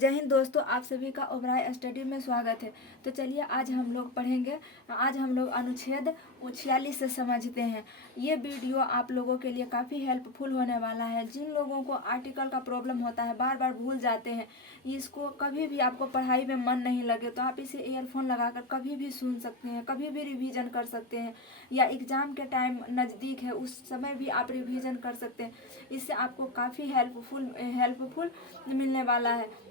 जय हिंद दोस्तों, आप सभी का ओबराय स्टडी में स्वागत है। तो चलिए आज हम लोग पढ़ेंगे। आज हम लोग अनुच्छेद 46 से समझते हैं। ये वीडियो आप लोगों के लिए काफ़ी हेल्पफुल होने वाला है। जिन लोगों को आर्टिकल का प्रॉब्लम होता है, बार बार भूल जाते हैं, इसको कभी भी आपको पढ़ाई में मन नहीं लगे तो आप इसे ईयरफोन लगाकर कभी भी सुन सकते हैं, कभी भी रिवीजन कर सकते हैं, या एग्ज़ाम के टाइम नज़दीक है उस समय भी आप रिवीजन कर सकते हैं। इससे आपको काफ़ी हेल्पफुल मिलने वाला है।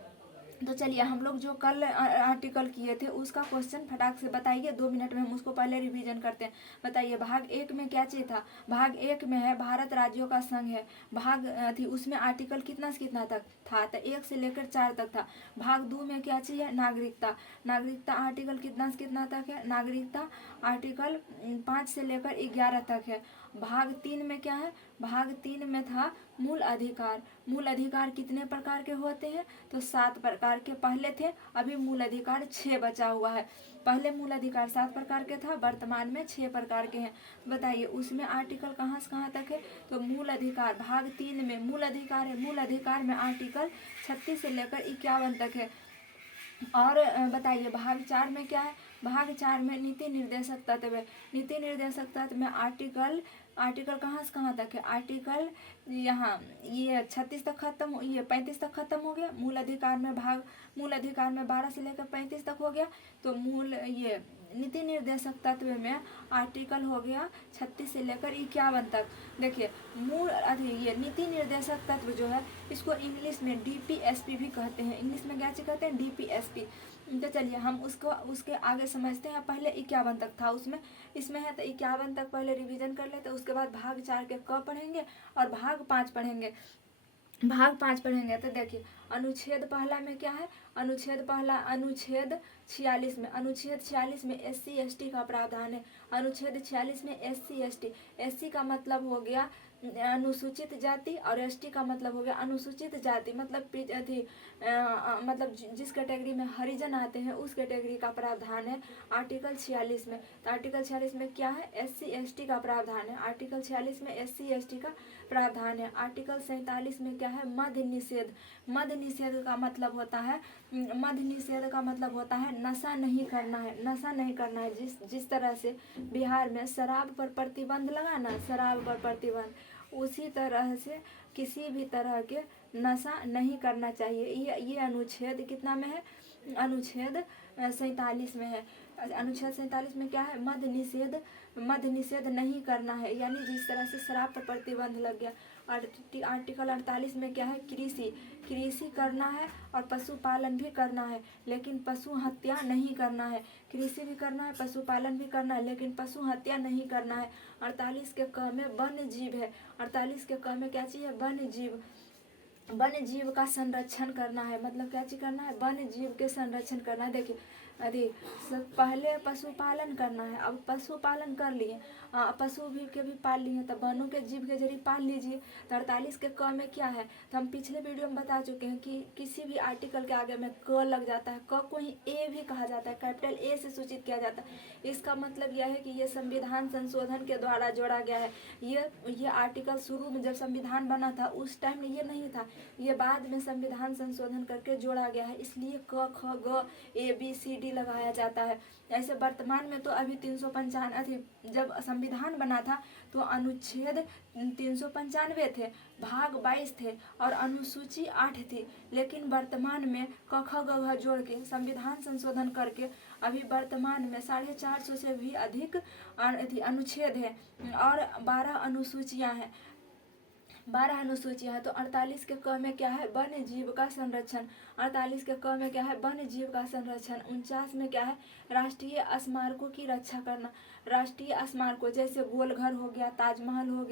तो चलिए हम लोग जो कल आर्टिकल किए थे उसका क्वेश्चन फटाक से बताइए, 2 मिनट में हम उसको पहले रिवीजन करते हैं। बताइए भाग 1 में क्या चीज़ था। भाग 1 में है भारत राज्यों का संघ है। भाग थी उसमें आर्टिकल कितना से कितना तक था, तो 1 से लेकर 4 तक था। भाग 2 में क्या चीज़ है, नागरिकता। नागरिकता आर्टिकल कितना से कितना तक है, नागरिकता आर्टिकल 5 से लेकर 11 तक है। भाग 3 में क्या है, भाग 3 में था मूल अधिकार। मूल अधिकार कितने प्रकार के होते हैं, तो 7 प्रकार के पहले थे, अभी मूल अधिकार 6 बचा हुआ है। पहले मूल अधिकार 7 प्रकार के था, वर्तमान में 6 प्रकार के हैं। बताइए उसमें आर्टिकल कहाँ से कहाँ तक है, तो मूल अधिकार भाग 3 में मूल अधिकार है। मूल अधिकार में आर्टिकल 36 से लेकर 51 तक है। और बताइए भाग 4 में क्या है, भाग 4 में नीति निर्देशक तत्व है। नीति निर्देशक तत्व में आर्टिकल कहाँ से कहाँ तक है, आर्टिकल यहाँ ये 36 तक खत्म, ये 35 तक खत्म हो गया। मूल अधिकार में 12 से लेकर 35 तक हो गया। तो ये नीति निर्देशक तत्व में आर्टिकल हो गया 36 से लेकर 51 तक। देखिए ये नीति निर्देशक तत्व जो है इसको इंग्लिश में DPSP भी कहते हैं। इंग्लिश में क्या चीज़ कहते हैं, DPSP। तो चलिए हम उसके आगे समझते हैं। पहले 51 तक था इसमें है, तो 51 तक पहले रिवीजन कर लेते हैं। उसके बाद भाग 4 के क पढ़ेंगे और भाग 5 पढ़ेंगे। भाग 5 पढ़ेंगे तो देखिए अनुच्छेद पहला में क्या है, अनुच्छेद 46 में, अनुच्छेद 46 में SC/ST का प्रावधान है। अनुच्छेद 46 में SC/ST, SC का मतलब हो गया अनुसूचित जाति और ST का मतलब हो गया अनुसूचित जाति, मतलब जिस कैटेगरी में हरिजन आते हैं उस कैटेगरी का प्रावधान है आर्टिकल 46 में। तो आर्टिकल 46 में क्या है, SC/ST का प्रावधान है। आर्टिकल 46 में SC/ST का प्रावधान है। आर्टिकल 47 में क्या है, मद्य निषेध। मद्य निषेध का मतलब होता है नशा नहीं करना है, नशा नहीं करना है। जिस तरह से बिहार में शराब पर प्रतिबंध लगा ना, शराब पर प्रतिबंध, उसी तरह से किसी भी तरह के नशा नहीं करना चाहिए। ये अनुच्छेद कितना में है, अनुच्छेद 47 में है। अनुच्छेद 47 में क्या है, मद्य निषेध नहीं करना है, यानी जिस तरह से शराब पर प्रतिबंध लग गया। आर्टिकल 48 में क्या है, कृषि करना है और पशुपालन भी करना है, लेकिन पशु हत्या नहीं करना है। कृषि भी करना है, पशुपालन भी करना है, लेकिन पशु हत्या नहीं करना है। 48 के क में वन्य जीव है। 48 के क में क्या चीज़ है, वन्य जीव का संरक्षण करना है। मतलब क्या चीज करना है, वन्य जीव के संरक्षण करना है। देखिए पहले पशुपालन करना है, अब पशुपालन कर लिए, पशु भी के भी पाल लिए, तो वनों के जीव के जरिए पाल लीजिए। तो 48 के क में क्या है, तो हम पिछले वीडियो में बता चुके हैं कि किसी भी आर्टिकल के आगे में क लग जाता है, क को ही A भी कहा जाता है, कैपिटल A से सूचित किया जाता है। इसका मतलब यह है कि ये संविधान संशोधन के द्वारा जोड़ा गया है। ये आर्टिकल शुरू में जब संविधान बना था उस टाइम ये नहीं था, ये बाद में संविधान संशोधन करके जोड़ा गया है, इसलिए क ख ग ABCD लगाया जाता है। ऐसे वर्तमान में तो अभी 395 जब संविधान बना था तो अनुच्छेद 395 थे, भाग 22 थे और अनुसूची 8 थी। लेकिन वर्तमान में क ख ग घ जोड़ के संविधान संशोधन करके अभी वर्तमान में 450 से भी अधिक अनुच्छेद है और 12 अनुसूचियां हैं। 12 अनुसूचियां है। तो 48 के क में क्या है, वन्य जीव का संरक्षण। 48 के क में क्या है, वन्य जीव का संरक्षण। 49 में क्या है, राष्ट्रीय स्मारकों की रक्षा करना। राष्ट्रीय स्मारकों जैसे गोलघर हो गया, ताजमहल हो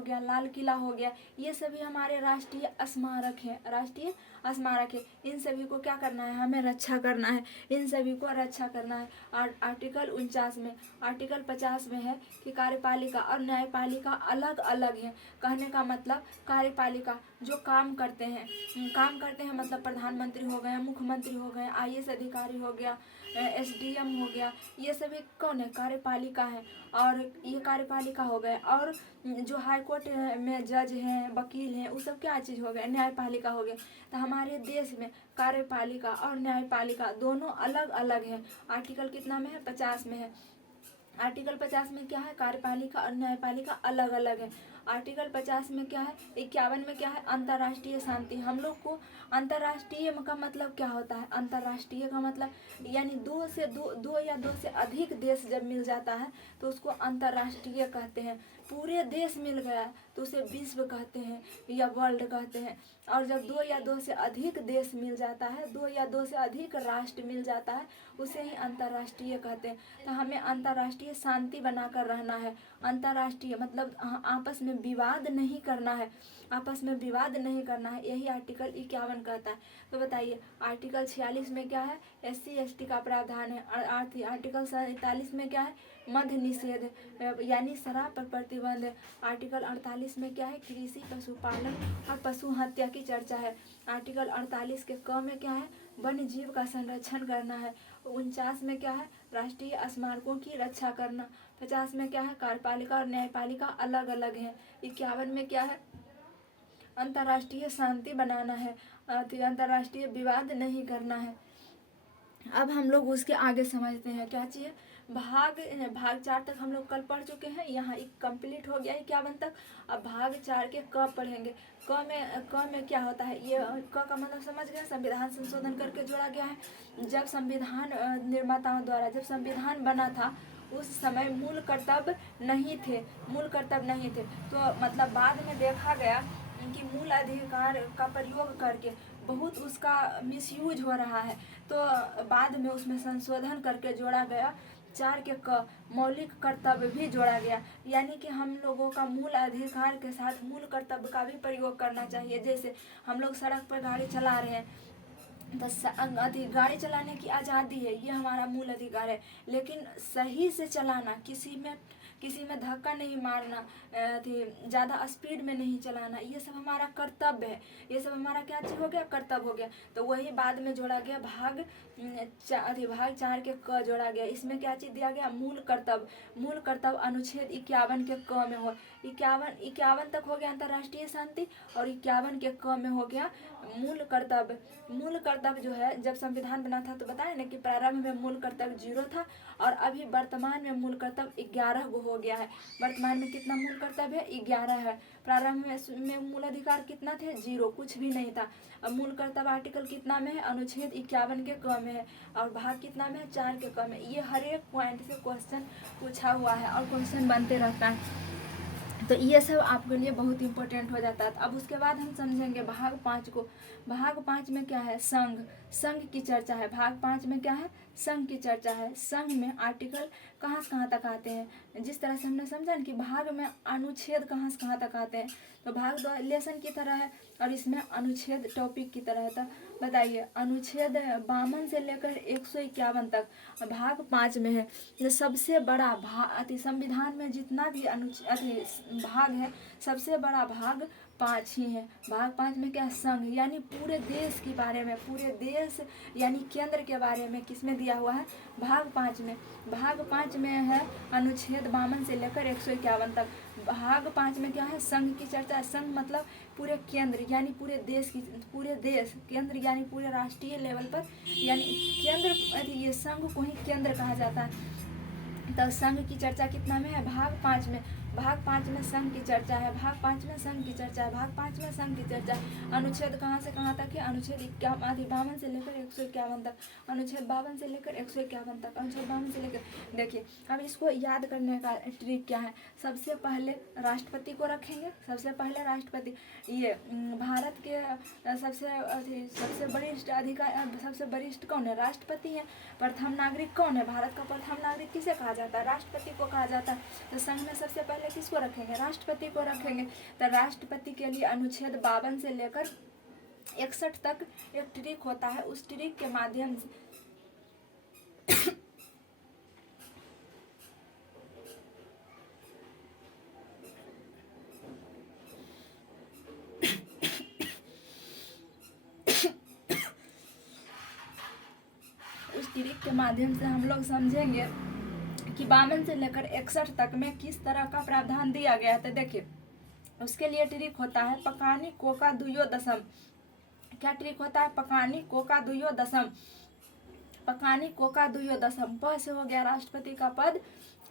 गया, लाल किला हो गया, ये सभी हमारे राष्ट्रीय स्मारक हैं, राष्ट्रीय स्मारक है। इन सभी को क्या करना है, हमें रक्षा करना है, इन सभी को रक्षा करना है। आर्टिकल 49 में, आर्टिकल 50 में है कि कार्यपालिका और न्यायपालिका अलग अलग है। कहने का मतलब कार्यपालिका जो काम करते हैं मतलब प्रधानमंत्री हो गए, मुख्यमंत्री हो गए, IAS अधिकारी हो गया, SDM हो गया, ये सभी कौन है? कार्यपालिका है। और ये कार्यपालिका हो गए। और जो हाई कोर्ट में जज हैं, वकील हैं, वो सब क्या चीज़ हो गए? न्यायपालिका हो गया। तो हमारे देश में कार्यपालिका और न्यायपालिका दोनों अलग अलग है। आर्टिकल कितना में है? 50 में है। आर्टिकल 50 में क्या है? कार्यपालिका और न्यायपालिका अलग अलग है। आर्टिकल 50 में क्या है? 51 में क्या है? अंतर्राष्ट्रीय शांति। हम लोग को अंतर्राष्ट्रीय का मतलब क्या होता है? अंतर्राष्ट्रीय का मतलब यानी दो या दो से अधिक देश जब मिल जाता है तो उसको अंतर्राष्ट्रीय कहते हैं। पूरे देश मिल गया तो उसे विश्व कहते हैं या वर्ल्ड कहते हैं। और जब दो या दो से अधिक देश मिल जाता है, दो या दो से अधिक राष्ट्र मिल जाता है, उसे ही अंतर्राष्ट्रीय कहते हैं। तो हमें अंतर्राष्ट्रीय शांति बनाकर रहना है। अंतर्राष्ट्रीय मतलब आपस में विवाद नहीं करना है, आपस में विवाद नहीं करना है, यही आर्टिकल 51 कहता है। तो बताइए आर्टिकल 46 में क्या है? SC ST का प्रावधान है। आर्टिकल 47 में क्या है? मद्य निषेध यानी शराब पर प्रतिबंध है। आर्टिकल 48 में क्या है? कृषि, पशुपालन और पशु हत्या की चर्चा है। आर्टिकल 48 के क में क्या है? वन्य जीव का संरक्षण करना है। 49 में क्या है? राष्ट्रीय स्मारकों की रक्षा करना। 50 में क्या है? कार्यपालिका और न्यायपालिका अलग अलग है। 51 में क्या है? अंतर्राष्ट्रीय शांति बनाना है, अंतर्राष्ट्रीय विवाद नहीं करना है। अब हम लोग उसके आगे समझते हैं क्या चाहिए? भाग 4 तक हम लोग कल पढ़ चुके हैं। यहाँ एक कंप्लीट हो गया है 51 तक। अब भाग 4 के क पढ़ेंगे। क में क्या होता है? ये क का मतलब समझ गए? संविधान संशोधन करके जोड़ा गया है। जब संविधान निर्माताओं द्वारा जब संविधान बना था उस समय मूल कर्तव्य नहीं थे, तो मतलब बाद में देखा गया कि मूल अधिकार का प्रयोग करके बहुत उसका मिसयूज हो रहा है, तो बाद में उसमें संशोधन करके जोड़ा गया 4 के क मौलिक कर्तव्य भी जोड़ा गया। यानी कि हम लोगों का मूल अधिकार के साथ मूल कर्तव्य का भी प्रयोग करना चाहिए। जैसे हम लोग सड़क पर गाड़ी चला रहे हैं तो गाड़ी चलाने की आज़ादी है, ये हमारा मूल अधिकार है, लेकिन सही से चलाना, किसी में धक्का नहीं मारना, ज़्यादा स्पीड में नहीं चलाना, ये सब हमारा कर्तव्य है। ये सब हमारा क्या चीज़ हो गया? कर्तव्य हो गया। तो वही बाद में जोड़ा गया भाग 4 के क जोड़ा गया। इसमें क्या चीज़ दिया गया? मूल कर्तव्य अनुच्छेद 51 के क में हो 51 तक हो गया अंतर्राष्ट्रीय शांति, और 51 के क में हो गया मूल कर्तव्य जो है, जब संविधान बना था तो बताया ना कि प्रारंभ में मूल कर्तव्य 0 था और अभी वर्तमान में मूल कर्तव्य 11 गो हो गया है। वर्तमान में कितना मूल कर्तव्य है? 11 है। प्रारंभ में मूल अधिकार कितना थे? 0, कुछ भी नहीं था। अब मूल कर्तव्य आर्टिकल कितना में है? अनुच्छेद 51 के क में है। और भाग कितना में है? 4 के क में। ये हर एक पॉइंट से क्वेश्चन पूछा हुआ है और क्वेश्चन बनते रहता है, तो ये सब आपके लिए बहुत इंपॉर्टेंट हो जाता है। अब उसके बाद हम समझेंगे भाग 5 को। भाग 5 में क्या है? संघ की चर्चा है। भाग 5 में क्या है? संघ की चर्चा है। संघ में आर्टिकल कहाँ से कहाँ तक आते हैं? जिस तरह से हमने समझा कि भाग में अनुच्छेद कहाँ से कहाँ तक आते हैं, तो भाग 2 लेसन की तरह है और इसमें अनुच्छेद टॉपिक की तरह है। तो बताइए अनुच्छेद 52 से लेकर 151 तक भाग 5 में है। जो सबसे बड़ा संविधान में जितना भी भाग है, सबसे बड़ा भाग 5 ही है। भाग 5 में क्या? संघ यानी पूरे देश के बारे में, पूरे देश यानी केंद्र के बारे में किसमें दिया हुआ है? भाग 5 में। भाग 5 में है अनुच्छेद 52 से लेकर 151 तक। भाग 5 में क्या है? संघ की चर्चा। संघ मतलब पूरे केंद्र यानी पूरे देश केंद्र यानी पूरे राष्ट्रीय लेवल पर, यानी केंद्र, ये संघ को ही केंद्र कहा जाता है। तो संघ की चर्चा कितना में है? भाग 5 में। भाग 5 में संघ की चर्चा है। भाग 5 में संघ की चर्चा है। भाग 5 में संघ की चर्चा। अनुच्छेद कहाँ से कहाँ तक है? अनुच्छेद 52 से लेकर 151 तक। अनुच्छेद 52 से लेकर 151 तक। अनुच्छेद 52 से लेकर, देखिए अब इसको याद करने का ट्रिक क्या है? सबसे पहले राष्ट्रपति को रखेंगे। सबसे पहले राष्ट्रपति, ये भारत के सबसे वरिष्ठ कौन है? राष्ट्रपति है। प्रथम नागरिक कौन है? भारत का प्रथम नागरिक किसे कहा जाता है? राष्ट्रपति को कहा जाता है। तो संघ में सबसे पहले किसको रखेंगे? राष्ट्रपति को रखेंगे। तो राष्ट्रपति के लिए अनुच्छेद 52 से लेकर 61 तक एक ट्रिक होता है, उस ट्रिक के माध्यम से ट्रिक के माध्यम से हम लोग समझेंगे कि 52 से लेकर 61 तक में किस तरह का प्रावधान दिया गया है। तो देखिए, उसके लिए ट्रिक होता है पकानी कोका दुयो दशम। क्या ट्रिक होता है? पकानी कोका दुयो दशम। पकानी कोका दुयो दशम। प से हो गया राष्ट्रपति का पद,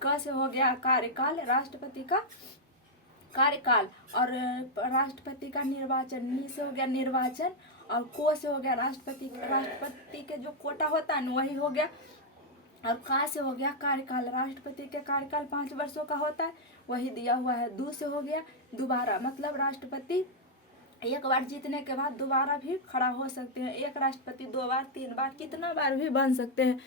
क से हो गया कार्यकाल, राष्ट्रपति का कार्यकाल, और राष्ट्रपति का निर्वाचन, नी से हो गया निर्वाचन, और को से हो गया राष्ट्रपति के जो कोटा होता है ना वही हो गया, और का से हो गया कार्यकाल। राष्ट्रपति के कार्यकाल 5 वर्षों का होता है, वही दिया हुआ है। दू से हो गया दोबारा, मतलब राष्ट्रपति एक बार जीतने के बाद दोबारा भी खड़ा हो सकते हैं। एक राष्ट्रपति 2 बार 3 बार कितना बार भी बन सकते हैं,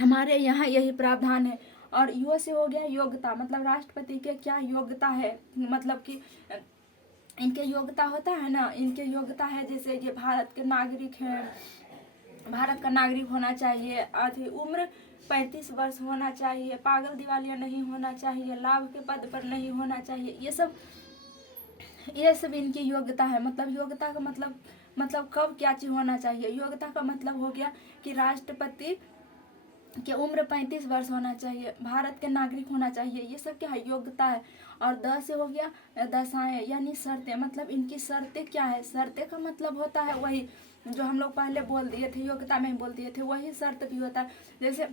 हमारे यहाँ यही प्रावधान है। और यो से हो गया योग्यता, मतलब राष्ट्रपति के क्या योग्यता है, मतलब कि इनके योग्यता होता है ना, इनके योग्यता है जैसे ये भारत के नागरिक हैं, भारत का नागरिक होना चाहिए, आधी उम्र 35 वर्ष होना चाहिए, पागल दिवालिया नहीं होना चाहिए, लाभ के पद पर नहीं होना चाहिए, ये सब इनकी योग्यता है। मतलब योग्यता का मतलब कब क्या चीज होना चाहिए। योग्यता का मतलब हो गया कि राष्ट्रपति की उम्र 35 वर्ष होना चाहिए, भारत के नागरिक होना चाहिए, ये सब क्या है, योग्यता है। और द से हो गया दशाएं, यानी शर्तें, मतलब इनकी शर्तें क्या है। शर्तें का मतलब होता है वही जो हम लोग पहले बोल दिए थे, योग्यता में बोल दिए थे, वही शर्त भी होता है। जैसे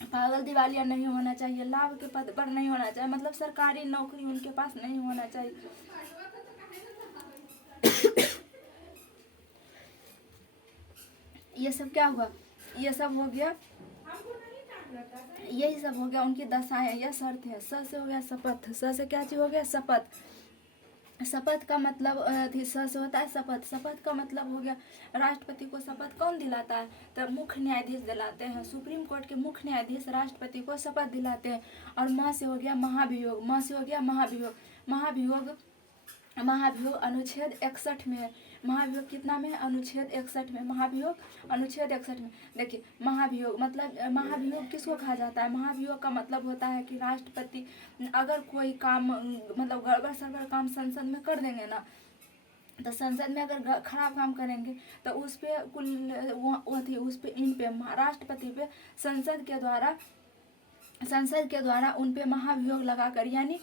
पागल दिवालिया नहीं होना चाहिए, लाभ के पद पर नहीं होना चाहिए, मतलब सरकारी नौकरी उनके पास नहीं होना चाहिए। ये सब क्या हुआ, ये सब हो गया, यही सब हो गया उनकी दशाएं या शर्त है। स से हो गया शपथ, स से क्या चीज हो गया, शपथ। शपथ का मतलब स से होता है शपथ। शपथ का मतलब हो गया राष्ट्रपति को शपथ कौन दिलाता है, तो मुख्य न्यायाधीश दिलाते हैं। सुप्रीम कोर्ट के मुख्य न्यायाधीश राष्ट्रपति को शपथ दिलाते हैं। और म से हो गया महाभियोग, म से हो गया महाभियोग। महाभियोग अनुच्छेद 61 में है। महाभियोग कितना में है, अनुच्छेद 61 में। महाभियोग अनुच्छेद 61 में। देखिए महाभियोग मतलब, महाभियोग किसको कहा जाता है। महाभियोग का मतलब होता है कि राष्ट्रपति अगर कोई काम मतलब गड़बड़ सड़बड़ काम संसद में कर देंगे ना, तो संसद में अगर खराब काम करेंगे तो उस पर उस पे इन पे राष्ट्रपति पे संसद के द्वारा उन पे महाभियोग लगाकर, यानी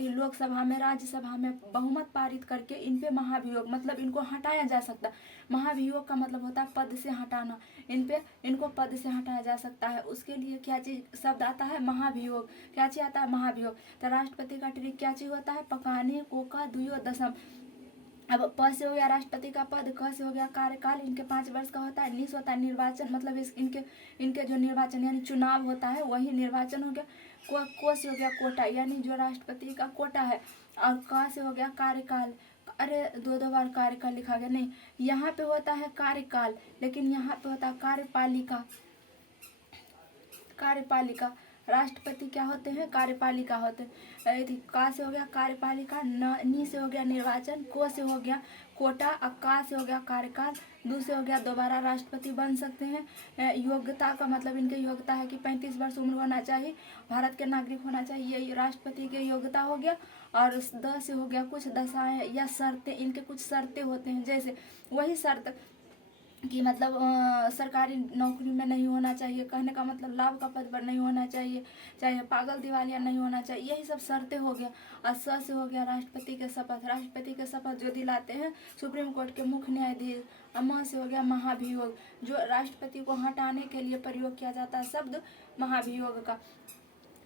लोकसभा में राज्यसभा में बहुमत पारित करके इन पे महाभियोग मतलब इनको हटाया जा सकता। महाभियोग का मतलब होता है पद से हटाना, इनको पद से हटाया जा सकता है। उसके लिए क्या चीज शब्द आता है, महाभियोग। क्या चीज आता है, महाभियोग। तो राष्ट्रपति का ट्रिक क्या चीज होता है, पकाने कोका दुयो दशम। अब प से हो गया राष्ट्रपति का पद, क से हो गया कार्यकाल, इनके 5 वर्ष का होता है। निस होता है निर्वाचन, मतलब इनके जो निर्वाचन यानी चुनाव होता है वही निर्वाचन हो गया। को से हो गया कोटा, यानी जो राष्ट्रपति का कोटा है। और क से हो गया कार्यकाल। अरे 2 बार कार्यकाल लिखा गया, नहीं, यहाँ पे होता है कार्यकाल, लेकिन यहाँ पे होता है कार्यपालिका। राष्ट्रपति क्या होते हैं, कार्यपालिका होते हैं। का से हो गया कार्यपालिका, नी से हो गया निर्वाचन, को से हो गया कोटा, और का से हो गया कार्यकाल, दू से हो गया दोबारा राष्ट्रपति बन सकते हैं। योग्यता का मतलब इनकी योग्यता है कि 35 वर्ष उम्र होना चाहिए, भारत के नागरिक होना चाहिए, ये राष्ट्रपति की योग्यता हो गया। और द से हो गया कुछ दशाएं या शर्तें, इनके कुछ शर्तें होते हैं, जैसे वही शर्त कि मतलब सरकारी नौकरी में नहीं होना चाहिए, कहने का मतलब लाभ का पद पर नहीं होना चाहिए, चाहे पागल दिवालिया नहीं होना चाहिए, यही सब शर्तें हो गया। और स से हो गया राष्ट्रपति के शपथ। राष्ट्रपति के शपथ जो दिलाते हैं सुप्रीम कोर्ट के मुख्य न्यायाधीश। और म से हो गया महाभियोग, जो राष्ट्रपति को हटाने के लिए प्रयोग किया जाता है शब्द महाभियोग का।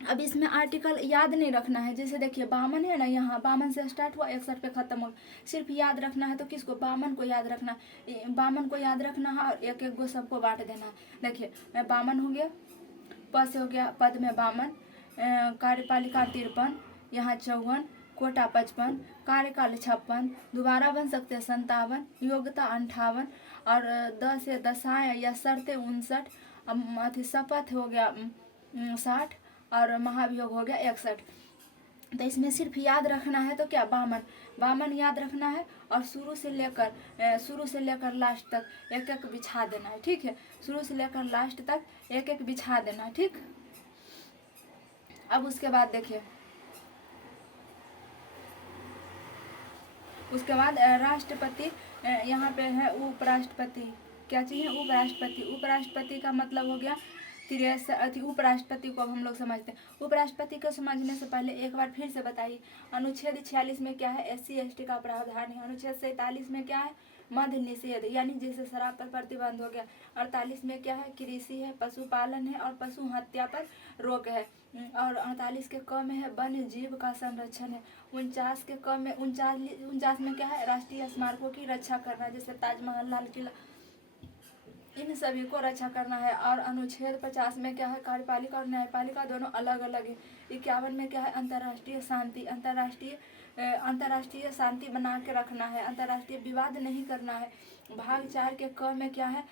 अब इसमें आर्टिकल याद नहीं रखना है, जैसे देखिए 52 है ना, यहाँ 52 से स्टार्ट हुआ 61 पे खत्म हो, सिर्फ याद रखना है तो किसको, 52 को याद रखना, 52 को याद रखना है और एक गो सबको बांट देना है। देखिए 52 हो गया, प से हो गया पद में 52, कार्यपालिका 53, यहाँ 54, कोटा 55, कार्यकाल 56, दोबारा बन सकते हैं 57, योग्यता 58, और द से दशाएं या शर्तें 59, शपथ हो गया 60, और महाभियोग हो गया 61। तो इसमें सिर्फ याद रखना है तो क्या, 52 याद रखना है, और शुरू से लेकर लास्ट तक एक एक बिछा देना है, ठीक है। शुरू से लेकर लास्ट तक एक एक बिछा देना है, ठीक। अब उसके बाद देखिए, उसके बाद राष्ट्रपति, यहाँ पे है उपराष्ट्रपति, क्या चाहिए, उपराष्ट्रपति। उपराष्ट्रपति का मतलब हो गया 63। उपराष्ट्रपति को अब हम लोग समझते हैं। उपराष्ट्रपति को समझने से पहले एक बार फिर से बताइए, अनुच्छेद 46 में क्या है, SC/ST का प्रावधान है। अनुच्छेद 47 में क्या है, मद्य निषेध यानी जिससे शराब पर प्रतिबंध हो गया। 48 में क्या है, कृषि है, पशुपालन है और पशु हत्या पर रोक है। और 48 के क में है वन्य जीव का संरक्षण है। 49 के क में 49 में क्या है, राष्ट्रीय स्मारकों की रक्षा करना, जैसे ताजमहल, लाल किला, इन सभी को रक्षा करना है। और अनुच्छेद 50 में क्या है, कार्यपालिका और न्यायपालिका दोनों अलग अलग है। 51 में क्या है, अंतर्राष्ट्रीय शांति, अंतर्राष्ट्रीय शांति बना के रखना है, अंतर्राष्ट्रीय विवाद नहीं करना है। भाग 4 के क में क्या है,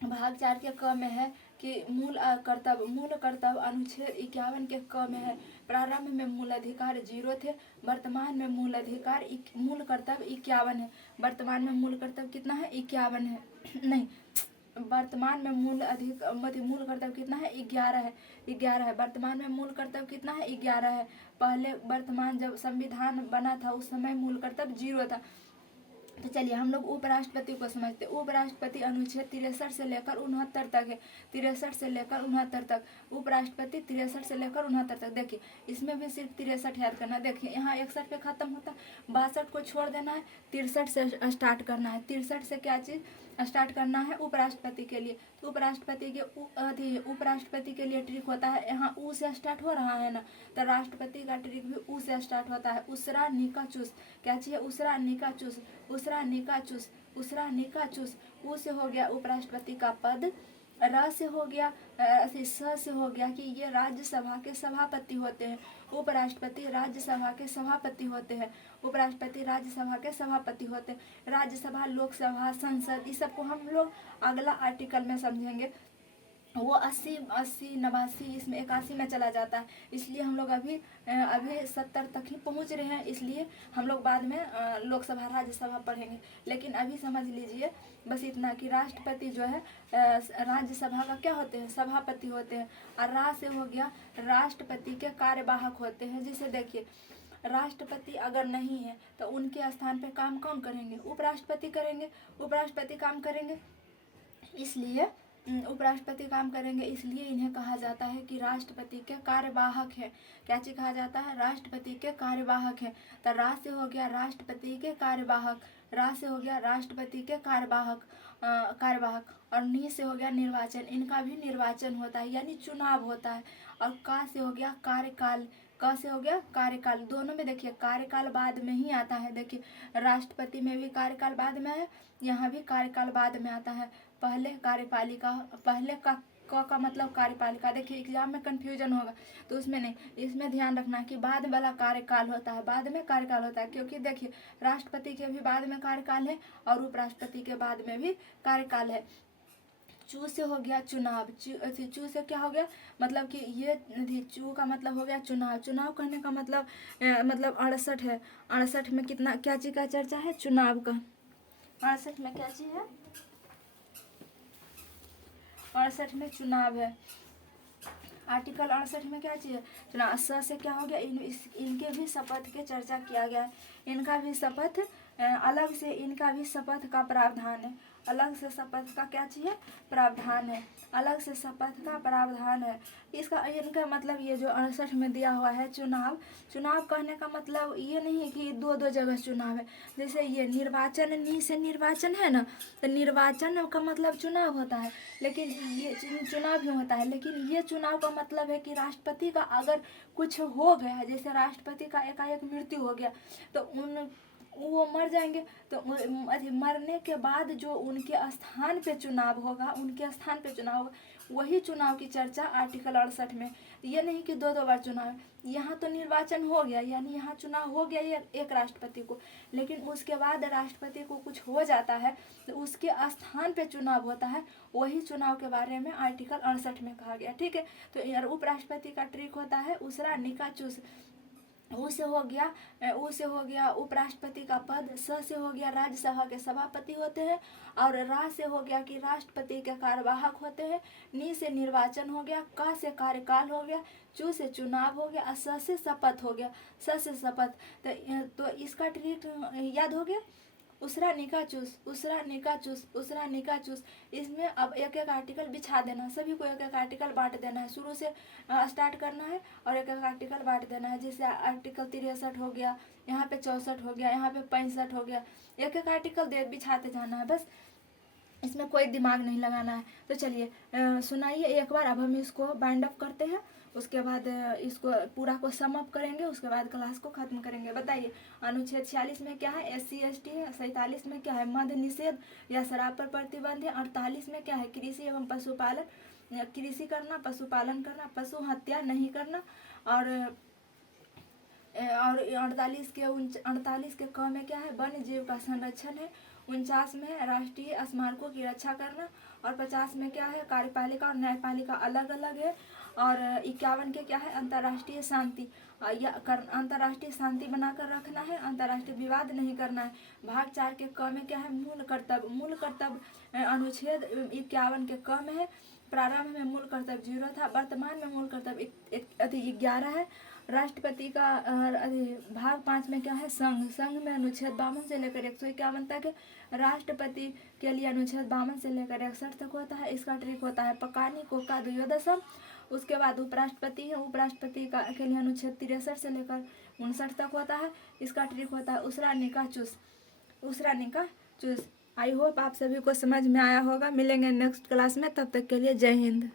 भाग 4 के क में है कि मूल कर्तव्य अनुच्छेद 51 के क में है, प्रारंभ में मूल अधिकार 0 थे, वर्तमान में मूल कर्तव्य 51 है। वर्तमान में मूल कर्तव्य कितना है, 51 है नहीं, वर्तमान में मूल कर्तव्य कितना है, 11 है। वर्तमान में मूल कर्तव्य कितना है, 11 है। पहले वर्तमान जब संविधान बना था उस समय मूल कर्तव्य 0 था। तो चलिए हम लोग उपराष्ट्रपति को समझते हैं। उपराष्ट्रपति अनुच्छेद 63 से लेकर 69 तक है, 63 से लेकर 69 तक। उपराष्ट्रपति 63 से लेकर 69 तक। देखिए इसमें भी सिर्फ 63 याद करना। देखिए यहाँ 61 पे खत्म होता है, 62 को छोड़ देना है, 63 से स्टार्ट करना है। 63 से क्या चीज़ स्टार्ट करना है, उपराष्ट्रपति के लिए। तो उपराष्ट्रपति के लिए ट्रिक होता है, यहाँ ऊ से स्टार्ट हो रहा है ना, तो राष्ट्रपति का ट्रिक भी ऊ से स्टार्ट होता है। उसरा निका चूस, क्या चाहिए, उसरा निका चूस, उसरा निका चूस, उसरा निका चूस। ऊ से हो गया उपराष्ट्रपति का पद। र से हो गया, स से हो गया कि ये राज्यसभा के सभापति होते हैं। उपराष्ट्रपति राज्यसभा के सभापति होते हैं। उपराष्ट्रपति राज्यसभा के सभापति होते हैं। राज्यसभा, लोकसभा, संसद, इस सबको हम लोग अगला आर्टिकल में समझेंगे। वो 80, 89, इसमें 81 में चला जाता है, इसलिए हम लोग अभी 70 तक ही पहुंच रहे हैं, इसलिए हम लोग बाद में लोकसभा राज्यसभा पढ़ेंगे। लेकिन अभी समझ लीजिए बस इतना कि राष्ट्रपति जो है राज्यसभा का क्या होते हैं, सभापति होते हैं। और रा से हो गया राष्ट्रपति के कार्यवाहक होते हैं। जिसे देखिए राष्ट्रपति अगर नहीं है तो उनके स्थान पे काम कौन करेंगे, उपराष्ट्रपति करेंगे। उपराष्ट्रपति काम करेंगे, इसलिए उपराष्ट्रपति काम करेंगे, इसलिए इन्हें कहा जाता है कि राष्ट्रपति के कार्यवाहक है। क्या चीज कहा जाता है, राष्ट्रपति के कार्यवाहक है। तो रा से हो गया राष्ट्रपति के कार्यवाहक, रा से हो गया राष्ट्रपति के कार्यवाहक। और नी से हो गया निर्वाचन, इनका भी निर्वाचन होता है यानी चुनाव होता है। और का से हो गया कार्यकाल, क से हो गया कार्यकाल। दोनों में देखिए कार्यकाल बाद में ही आता है। देखिए राष्ट्रपति में भी कार्यकाल बाद में है, यहाँ भी कार्यकाल बाद में आता है। पहले कार्यपालिका, पहले का मतलब कार्यपालिका। देखिए एग्जाम में कंफ्यूजन होगा तो उसमें नहीं, इसमें ध्यान रखना कि बाद वाला कार्यकाल होता है, बाद में कार्यकाल होता है। क्योंकि देखिए राष्ट्रपति के भी बाद में कार्यकाल है और उपराष्ट्रपति के बाद में भी कार्यकाल है। चू से हो गया चुनाव, चू से क्या हो गया, मतलब कि ये चू का मतलब हो गया चुनाव। चुनाव करने का मतलब 68 है। 68 में कितना क्या चीज़ का चर्चा है, चुनाव का। 68 में क्या चीज़ है, 68 में चुनाव है। आर्टिकल 68 में क्या चीज़ है, चुनाव। स से क्या हो गया, इनके भी शपथ के चर्चा किया गया है। इनका भी शपथ अलग से, इनका भी शपथ का प्रावधान है। अलग से शपथ का क्या चीज़ है, प्रावधान है। अलग से शपथ का प्रावधान है। इनका मतलब ये जो 68 में दिया हुआ है चुनाव, चुनाव कहने का मतलब ये नहीं है कि दो जगह चुनाव है। जैसे ये निर्वाचन, नी से निर्वाचन है ना, तो निर्वाचन का मतलब चुनाव होता है, लेकिन ये चुनाव भी होता है। लेकिन ये चुनाव का मतलब है कि राष्ट्रपति का अगर कुछ हो गया, जैसे राष्ट्रपति का एकाएक मृत्यु हो गया तो वो मर जाएंगे, तो मरने के बाद जो उनके स्थान पे चुनाव होगा, उनके स्थान पे चुनाव होगा, वही चुनाव की चर्चा आर्टिकल 68 में। ये नहीं कि दो बार चुनाव है। यहाँ तो निर्वाचन हो गया यानी यहाँ चुनाव हो गया ये एक राष्ट्रपति को, लेकिन उसके बाद राष्ट्रपति को कुछ हो जाता है तो उसके स्थान पे चुनाव होता है, वही चुनाव के बारे में आर्टिकल 68 में कहा गया। ठीक है, तो उपराष्ट्रपति का ट्रिक होता है उसरा निका चूस। ऊ से हो गया उपराष्ट्रपति का पद। स से हो गया राज्यसभा के सभापति होते हैं। और रा से हो गया कि राष्ट्रपति के कार्यवाहक होते हैं। नी से निर्वाचन हो गया। का से कार्यकाल हो गया। चू से चुनाव हो गया। स से शपथ हो गया। स से शपथ। तो इसका ट्रिक याद हो गया। उसरा निका चूस, उसरा निका चूस, उसरा निका चूस। इसमें अब एक एक आर्टिकल बिछा देना, सभी को एक एक आर्टिकल बांट देना है, शुरू से स्टार्ट करना है और एक एक आर्टिकल बांट देना है। जैसे आर्टिकल 63 हो गया, यहाँ पे 64 हो गया, यहाँ पे 65 हो गया, एक एक आर्टिकल दे बिछाते जाना है बस, इसमें कोई दिमाग नहीं लगाना है। तो चलिए सुनाइए एक बार। अब हम इसको बाइंड अप करते हैं, उसके बाद इसको पूरा को सम अप करेंगे, उसके बाद क्लास को खत्म करेंगे। बताइए अनुच्छेद 46 में क्या है, SC ST है। 47 में क्या है, मद्य निषेध या शराब पर प्रतिबंध है। 48 में क्या है, कृषि एवं पशुपालन, कृषि करना, पशुपालन करना, पशु हत्या नहीं करना। और 48 के क में क्या है, वन्य जीव का संरक्षण है। 49 में है राष्ट्रीय स्मारकों की रक्षा करना। और 50 में क्या है, कार्यपालिका और न्यायपालिका अलग अलग है। और 51 के क्या है, अंतर्राष्ट्रीय शांति, अंतर्राष्ट्रीय शांति बनाकर रखना है, अंतर्राष्ट्रीय विवाद नहीं करना है। भाग 4 के क में क्या है, मूल कर्तव्य, मूल कर्तव्य अनुच्छेद 51 के क में है। प्रारंभ में मूल कर्तव्य 0 था, वर्तमान में मूल कर्तव्य 11 है। राष्ट्रपति का भाग 5 में क्या है, संघ, संघ में अनुच्छेद 52 से लेकर 151 तक है। राष्ट्रपति के लिए अनुच्छेद 52 से लेकर 61 तक होता है। इसका ट्रिक होता है पकानी कोका द्वयोदशम। उसके बाद उपराष्ट्रपति है, उपराष्ट्रपति का के लिए अनुच्छेद 63 से लेकर 59 तक होता है। इसका ट्रिक होता है उसरा निकाह चूस, उसरा निकाह चूस। आई होप आप सभी को समझ में आया होगा। मिलेंगे नेक्स्ट क्लास में, तब तक के लिए जय हिंद।